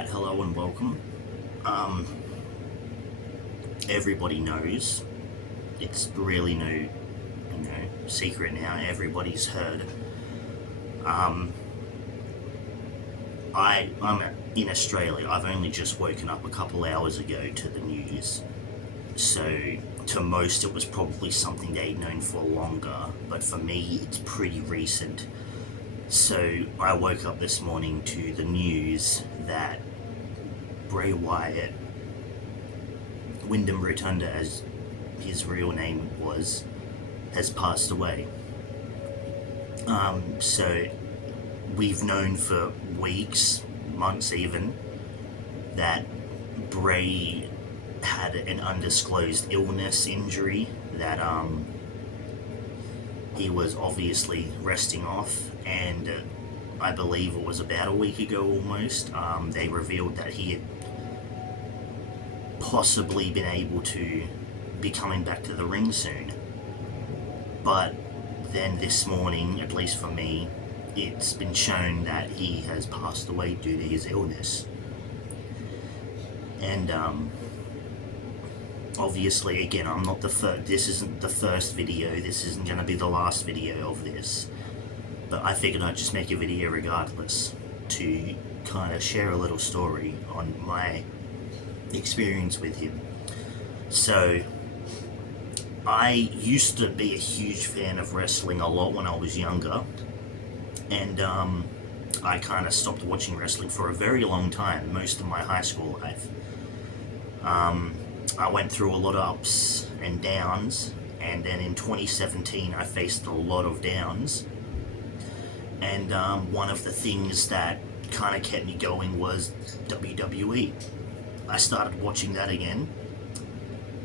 Alright, hello and welcome. Everybody knows. It's really no, secret now. Everybody's heard. I'm in Australia. I've only just woken up a couple hours ago to the news. So, to most it was probably something they'd known for longer, but for me it's pretty recent. So, I woke up this morning to the news that Bray Wyatt, Windham Rotunda as his real name was, has passed away. So we've known for weeks, months even, that Bray had an undisclosed illness injury that he was obviously resting off, and I believe it was about a week ago almost, they revealed that he had possibly been able to be coming back to the ring soon. But then this morning, at least for me, it's been shown that he has passed away due to his illness. And obviously, again, I'm not the first. This isn't the first video. This isn't going to be the last video of this. But I figured I'd just make a video regardless to kind of share a little story on my experience with him. So, I used to be a huge fan of wrestling a lot when I was younger, and I kind of stopped watching wrestling for a very long time, most of my high school life. I went through a lot of ups and downs, and then in 2017 I faced a lot of downs, and one of the things that kind of kept me going was WWE. I started watching that again,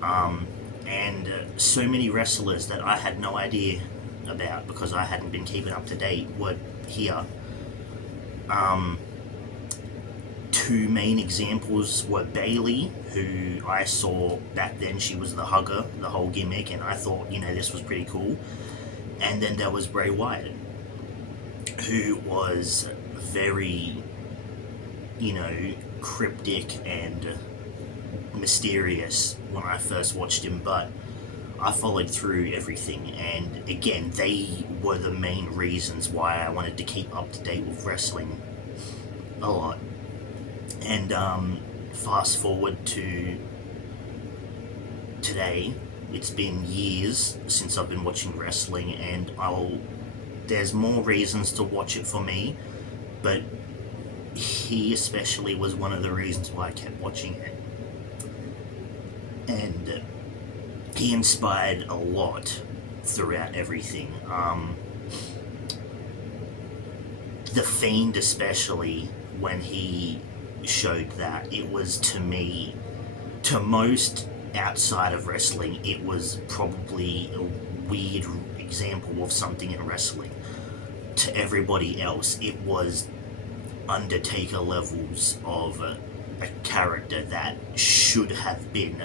and so many wrestlers that I had no idea about because I hadn't been keeping up to date were here. Two main examples were Bayley, who I saw back then. She was the hugger, the whole gimmick, and I thought, this was pretty cool. And then there was Bray Wyatt, who was very, cryptic and mysterious when I first watched him, but I followed through everything, and again, they were the main reasons why I wanted to keep up to date with wrestling a lot. And fast forward to today, it's been years since I've been watching wrestling, and there's more reasons to watch it for me, but he especially was one of the reasons why I kept watching it. And he inspired a lot throughout everything. The Fiend especially, when he showed that, it was, to me, to most outside of wrestling, it was probably a weird example of something in wrestling. To everybody else, it was Undertaker levels of a character that should have been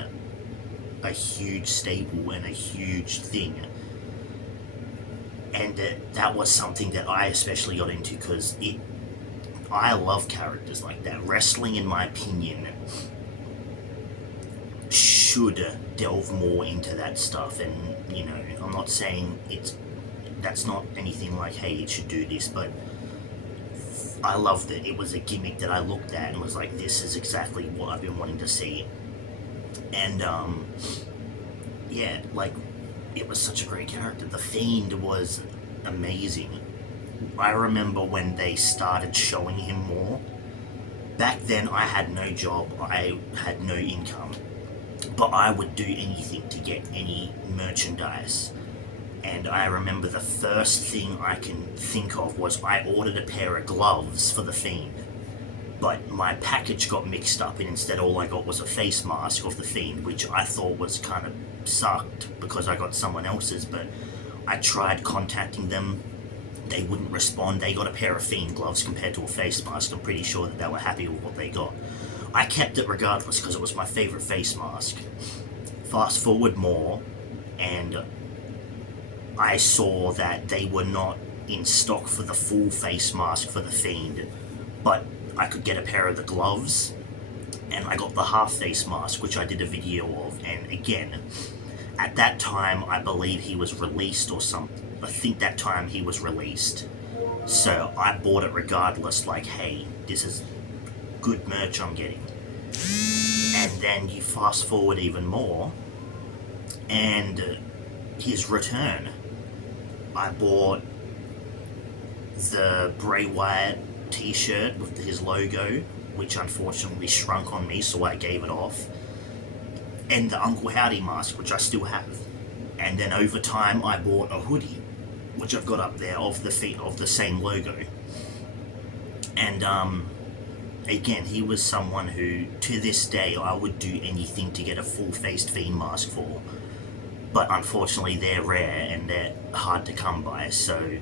a huge staple and a huge thing. And that was something that I especially got into because I love characters like that. Wrestling, in my opinion, should delve more into that stuff. And, I'm not saying that's not anything like, hey, it should do this, but I loved it. It was a gimmick that I looked at and was like, this is exactly what I've been wanting to see. And, it was such a great character. The Fiend was amazing. I remember when they started showing him more. Back then, I had no job, I had no income, but I would do anything to get any merchandise. And I remember the first thing I can think of was I ordered a pair of gloves for the Fiend, but my package got mixed up, and instead all I got was a face mask of the Fiend, which I thought was kind of sucked because I got someone else's. But I tried contacting them, they wouldn't respond. They got a pair of Fiend gloves compared to a face mask. I'm pretty sure that they were happy with what they got. I kept it regardless because it was my favorite face mask. Fast forward more, and I saw that they were not in stock for the full face mask for the Fiend, but I could get a pair of the gloves, and I got the half face mask, which I did a video of. And again, at that time, I believe he was released or something. I think that time he was released. So I bought it regardless, like, hey, this is good merch I'm getting. And then you fast forward even more, and his return. I bought the Bray Wyatt t-shirt with his logo, which unfortunately shrunk on me, so I gave it off. And the Uncle Howdy mask, which I still have. And then over time, I bought a hoodie, which I've got up there, of the same logo. And again, he was someone who, to this day, I would do anything to get a full-faced Fiend mask for. But unfortunately, they're rare and they're hard to come by. So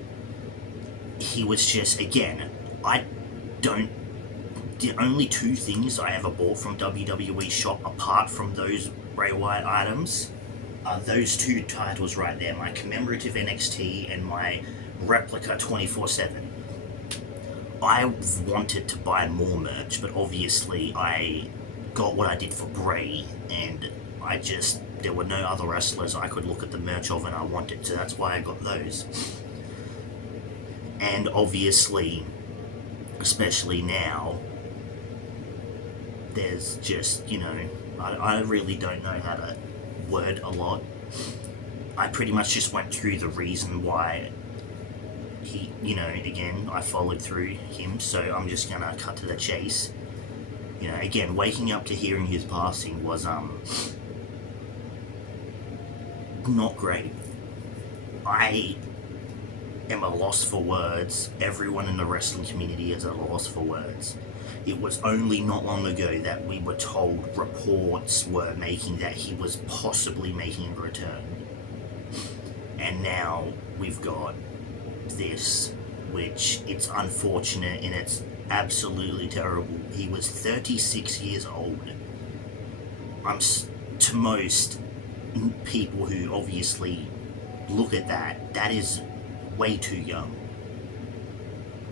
he was just, again, the only two things I ever bought from WWE shop, apart from those Bray Wyatt items, are those two titles right there, my commemorative NXT and my replica 24/7. I wanted to buy more merch, but obviously I got what I did for Bray, and there were no other wrestlers I could look at the merch of and I wanted to, that's why I got those. And obviously, especially now, there's just, I really don't know how to word a lot. I pretty much just went through the reason why he, again, I followed through him, so I'm just gonna cut to the chase. Again, waking up to hearing his passing was, not great. I am a loss for words. Everyone in the wrestling community is at a loss for words. It was only not long ago that we were told reports were making that he was possibly making a return. And now we've got this, which it's unfortunate and it's absolutely terrible. He was 36 years old. To most people who obviously look at that is way too young.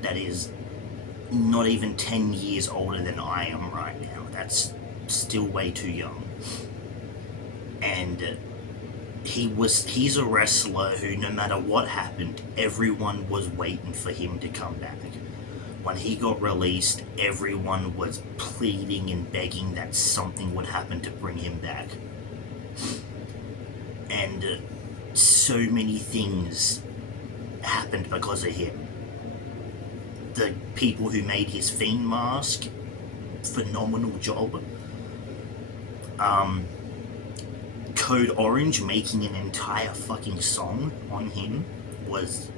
That is not even 10 years older than I am right now. That's still way too young. And he's a wrestler who, no matter what happened, everyone was waiting for him to come back. When he got released, everyone was pleading and begging that something would happen to bring him back. And so many things happened because of him. The people who made his Fiend mask, phenomenal job. Code Orange making an entire fucking song on him was,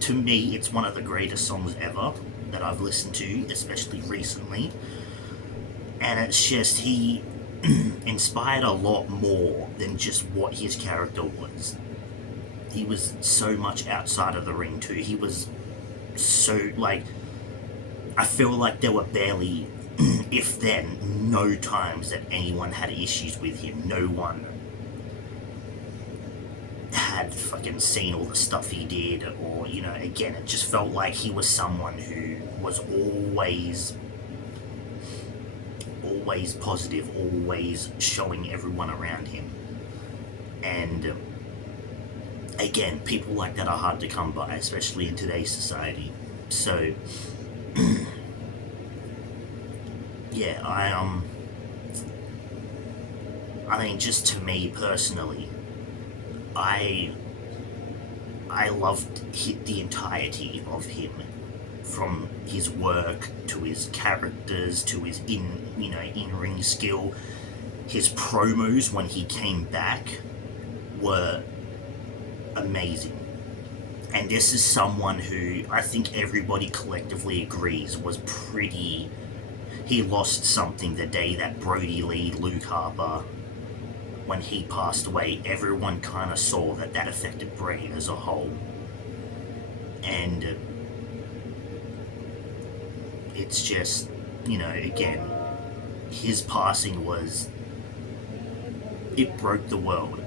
to me, it's one of the greatest songs ever that I've listened to, especially recently. And it's just, he inspired a lot more than just what his character was. He was so much outside of the ring too. He was so, I feel like there were barely, if then, no times that anyone had issues with him. No one had fucking seen all the stuff he did, or, again, it just felt like he was someone who was always positive, always showing everyone around him. And again, people like that are hard to come by, especially in today's society. So yeah, I mean, just to me personally, I loved the entirety of him, from his work to his characters to his in-ring skill. His promos when he came back were amazing. And this is someone who I think everybody collectively agrees was pretty... He lost something the day that Brody Lee, Luke Harper, when he passed away, everyone kind of saw that affected Bray as a whole. And it's just, again, his passing was... It broke the world.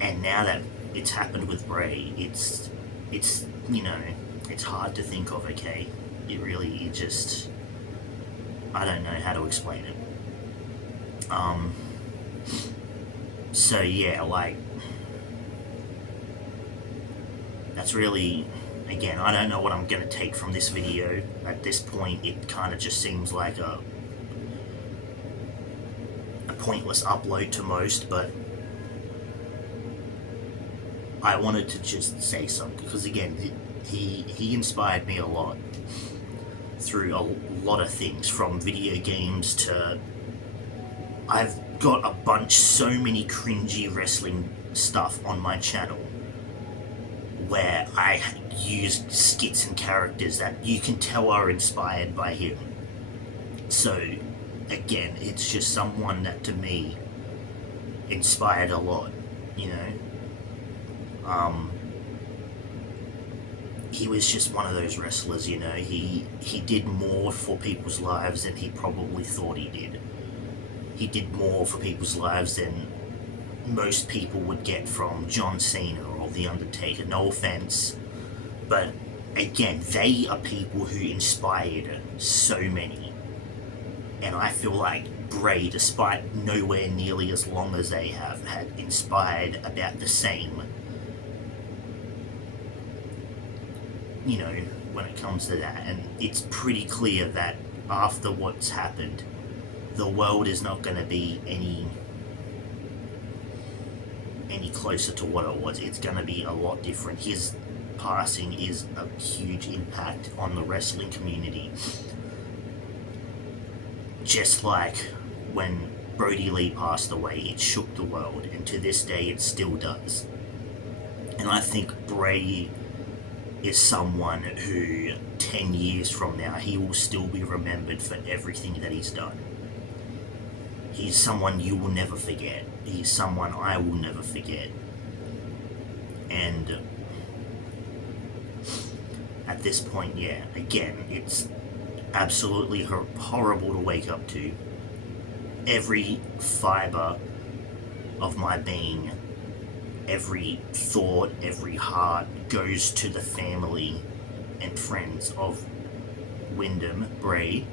And now that it's happened with Bray, it's hard to think of, okay? It really, it just, I don't know how to explain it. So yeah, like, that's really, again, I don't know what I'm going to take from this video. At this point, it kind of just seems like a pointless upload to most, but I wanted to just say something, because again, he inspired me a lot through a lot of things, from video games to, I've got a bunch, so many cringy wrestling stuff on my channel where I use skits and characters that you can tell are inspired by him. So again, it's just someone that to me inspired a lot, you know. He was just one of those wrestlers, you know. He did more for people's lives than he probably thought he did. He did more for people's lives than most people would get from John Cena or The Undertaker. No offense, but again, they are people who inspired so many. And I feel like Bray, despite nowhere nearly as long as they have, had inspired about the same, you know, when it comes to that. And it's pretty clear that after what's happened, the world is not going to be any closer to what it was. It's going to be a lot different. His passing is a huge impact on the wrestling community. Just like when Brody Lee passed away, it shook the world, and to this day it still does. And I think Bray is someone who 10 years from now, he will still be remembered for everything that he's done. He's someone you will never forget. He's someone I will never forget. And at this point, yeah, again, it's absolutely horrible to wake up to. Every fiber of my being, every thought, every heart goes to the family and friends of Windham, Bray.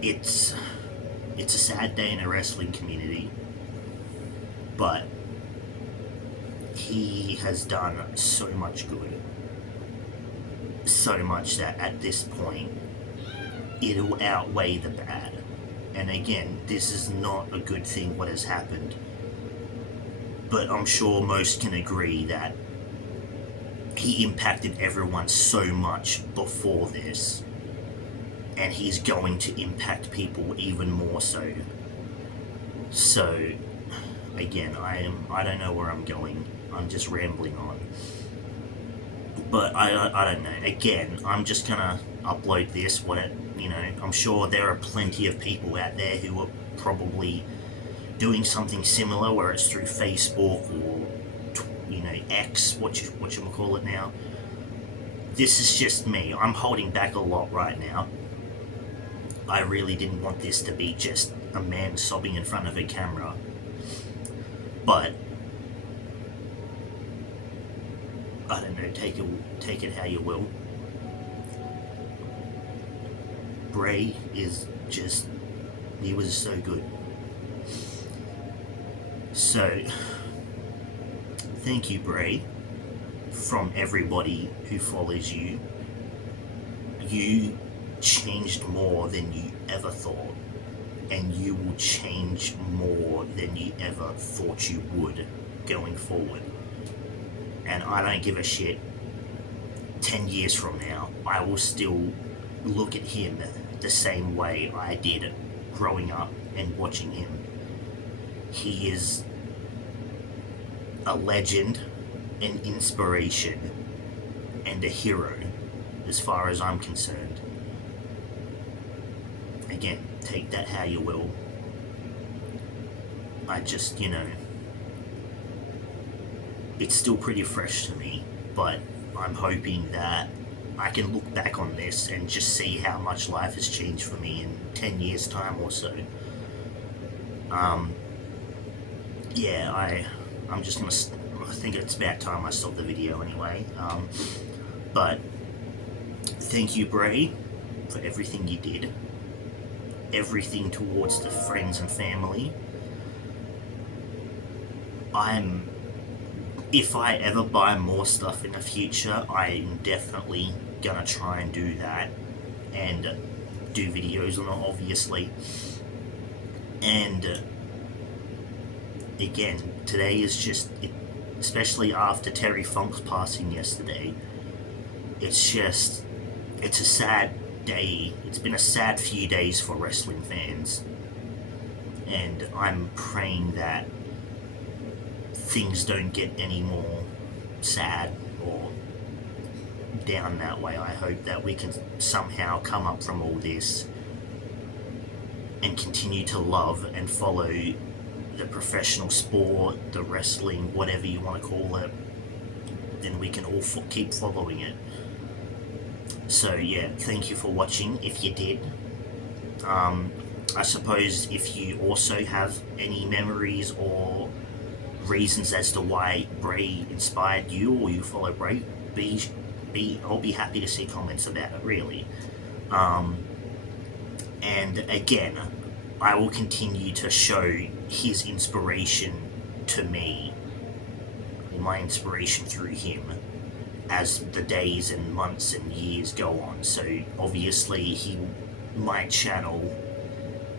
It's a sad day in the wrestling community, but he has done so much good. So much that at this point, it'll outweigh the bad. And again, this is not a good thing what has happened, but I'm sure most can agree that he impacted everyone so much before this, and he's going to impact people even more so. So, again, I don't know where I'm going. I'm just rambling on. But I don't know. Again, I'm just gonna upload this. I'm sure there are plenty of people out there who are probably doing something similar, where it's through Facebook or X, what you call it now. This is just me. I'm holding back a lot right now. I really didn't want this to be just a man sobbing in front of a camera. But I don't know, take it how you will. Bray is just, he was so good. So, thank you, Bray, from everybody who follows you. You changed more than you ever thought, and you will change more than you ever thought you would going forward. And I don't give a shit. 10 years from now, I will still look at him the same way I did growing up and watching him. He is a legend, an inspiration, and a hero as far as I'm concerned. Again, take that how you will. I just, it's still pretty fresh to me, but I'm hoping that I can look back on this and just see how much life has changed for me in 10 years' time or so. I'm just gonna, I think it's about time I stop the video anyway. But thank you, Bray, for everything you did, everything towards the friends and family. If I ever buy more stuff in the future, I'm definitely gonna try and do that and do videos on it, obviously. And again, today is just, especially after Terry Funk's passing yesterday, it's a sad day. It's been a sad few days for wrestling fans. And I'm praying that things don't get any more sad or down that way. I hope that we can somehow come up from all this and continue to love and follow the professional sport, the wrestling, whatever you want to call it. Then we can all keep following it. So yeah, thank you for watching if you did. I suppose if you also have any memories or reasons as to why Bray inspired you, or you follow Bray, I'll be happy to see comments about it, really. And again, I will continue to show his inspiration to me, or my inspiration through him, as the days and months and years go on. So obviously my channel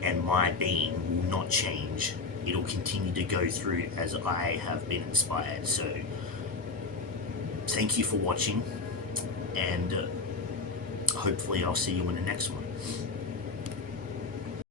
and my being will not change. It'll continue to go through as I have been inspired. So thank you for watching, and hopefully I'll see you in the next one.